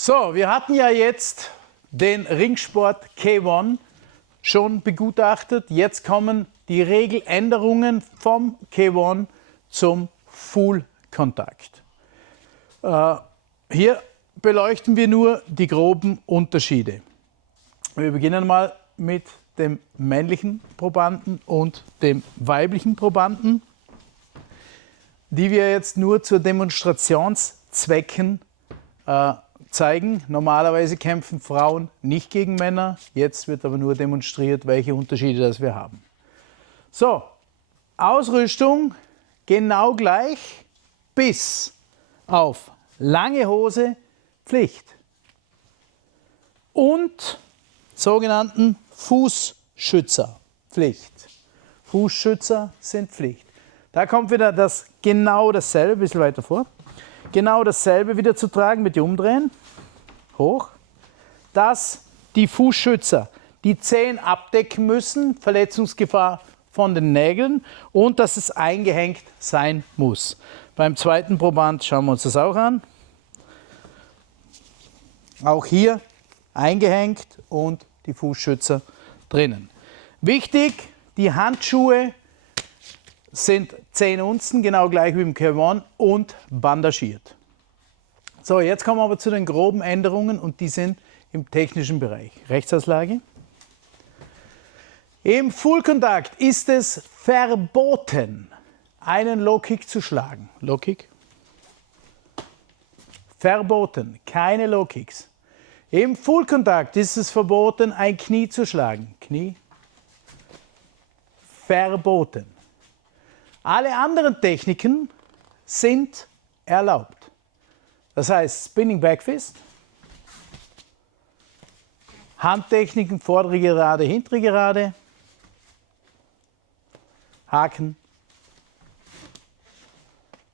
So, wir hatten ja jetzt den Ringsport K1 schon begutachtet. Jetzt kommen die Regeländerungen vom K1 zum Full-Kontakt. Hier beleuchten wir nur die groben Unterschiede. Wir beginnen mal mit dem männlichen Probanden und dem weiblichen Probanden, die wir jetzt nur zu Demonstrationszwecken zeigen. Normalerweise kämpfen Frauen nicht gegen Männer. Jetzt wird aber nur demonstriert, welche Unterschiede das wir haben. So, Ausrüstung genau gleich bis auf lange Hose Pflicht und sogenannten Fußschützer Pflicht. Fußschützer sind Pflicht. Da kommt wieder das genau dasselbe, ein bisschen weiter vor. Genau dasselbe wieder zu tragen, bitte umdrehen, hoch, dass die Fußschützer die Zehen abdecken müssen, Verletzungsgefahr von den Nägeln und dass es eingehängt sein muss. Beim zweiten Proband schauen wir uns das auch an. Auch hier eingehängt und die Fußschützer drinnen. Wichtig, die Handschuhe sind 10 Unzen, genau gleich wie im K1 und bandagiert. So, jetzt kommen wir aber zu den groben Änderungen und die sind im technischen Bereich. Rechtsauslage. Im Full-Kontakt ist es verboten, einen Low-Kick zu schlagen. Low-Kick. Verboten, keine Low-Kicks. Im Full-Kontakt ist es verboten, ein Knie zu schlagen. Knie. Verboten. Alle anderen Techniken sind erlaubt. Das heißt Spinning Backfist, Handtechniken, vordere Gerade, hintere Gerade, Haken,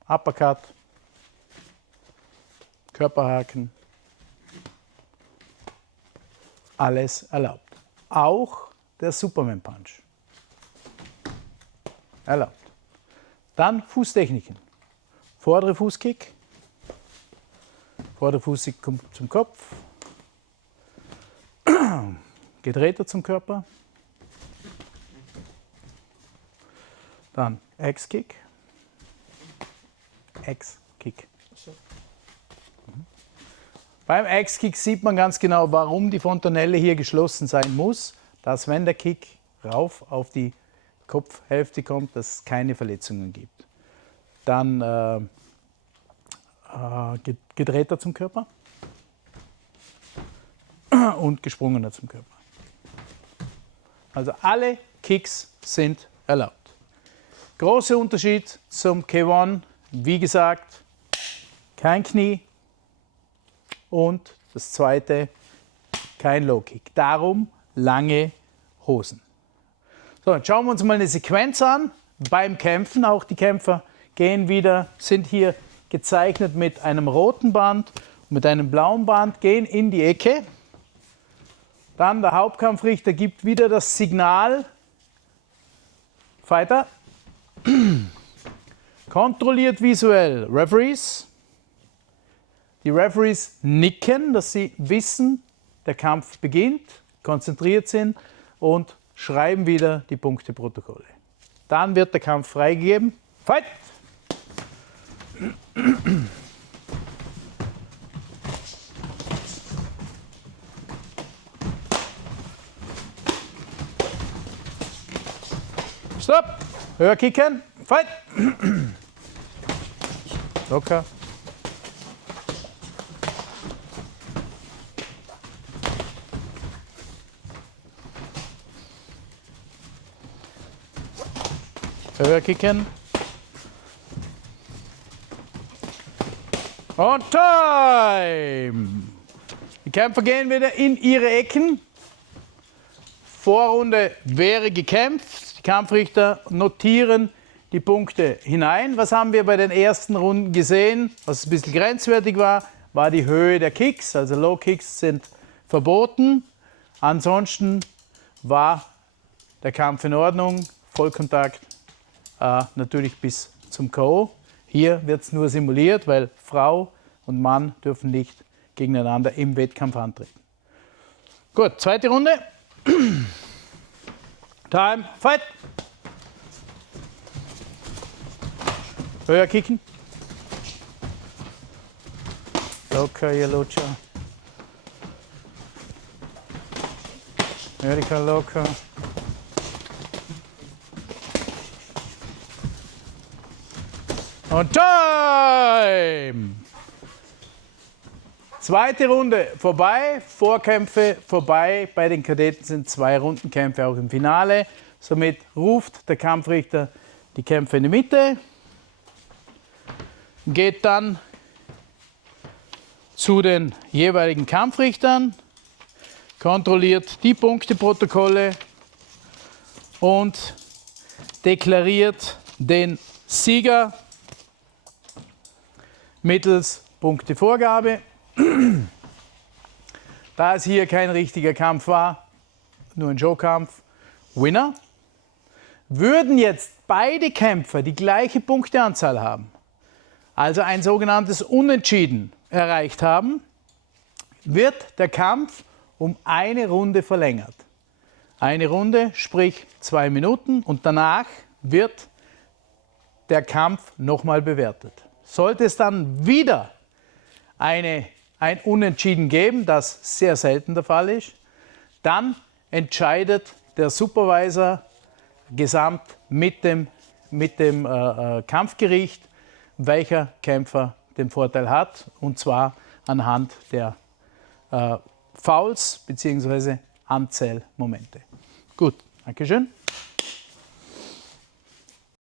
Uppercut, Körperhaken, alles erlaubt. Auch der Superman Punch. Erlaubt. Dann Fußtechniken. Vordere Fußkick. Vordere Fußkick kommt zum Kopf. Gedrehter zum Körper. Dann X-Kick. X-Kick. Beim X-Kick sieht man ganz genau, warum die Fontanelle hier geschlossen sein muss, dass wenn der Kick rauf auf die Kopfhälfte kommt, dass es keine Verletzungen gibt. Dann gedrehter zum Körper und gesprungener zum Körper. Also alle Kicks sind erlaubt. Großer Unterschied zum K1, wie gesagt, kein Knie und das zweite, kein Low Kick. Darum lange Hosen. So, jetzt schauen wir uns mal eine Sequenz an beim Kämpfen. Auch die Kämpfer sind hier gezeichnet mit einem roten Band und mit einem blauen Band, gehen in die Ecke. Dann der Hauptkampfrichter gibt wieder das Signal. Fighter. Kontrolliert visuell Referees. Die Referees nicken, dass sie wissen, der Kampf beginnt, konzentriert sind und schreiben wieder die Punkteprotokolle. Dann wird der Kampf freigegeben. Fight! Stopp! Höher kicken. Fight! Locker. Höher kicken. Und Time! Die Kämpfer gehen wieder in ihre Ecken. Vorrunde wäre gekämpft. Die Kampfrichter notieren die Punkte hinein. Was haben wir bei den ersten Runden gesehen? Was ein bisschen grenzwertig war, war die Höhe der Kicks. Also Low Kicks sind verboten. Ansonsten war der Kampf in Ordnung. Vollkontakt natürlich bis zum K.O. Hier wird es nur simuliert, weil Frau und Mann dürfen nicht gegeneinander im Wettkampf antreten. Gut, zweite Runde. Time, fight! Höher kicken. Locker, ihr Lutscher. Erika, locker. Und Time! Zweite Runde vorbei, Vorkämpfe vorbei. Bei den Kadetten sind 2 Rundenkämpfe auch im Finale. Somit ruft der Kampfrichter die Kämpfe in die Mitte, geht dann zu den jeweiligen Kampfrichtern, kontrolliert die Punkteprotokolle und deklariert den Sieger mittels Punktevorgabe. Da es hier kein richtiger Kampf war, nur ein Showkampf, Winner. Würden jetzt beide Kämpfer die gleiche Punkteanzahl haben, also ein sogenanntes Unentschieden erreicht haben, wird der Kampf um eine Runde verlängert. Eine Runde, sprich 2 Minuten, und danach wird der Kampf nochmal bewertet. Sollte es dann wieder ein Unentschieden geben, das sehr selten der Fall ist, dann entscheidet der Supervisor gesamt mit dem Kampfgericht, welcher Kämpfer den Vorteil hat, und zwar anhand der Fouls bzw. Anzählmomente. Gut, Dankeschön.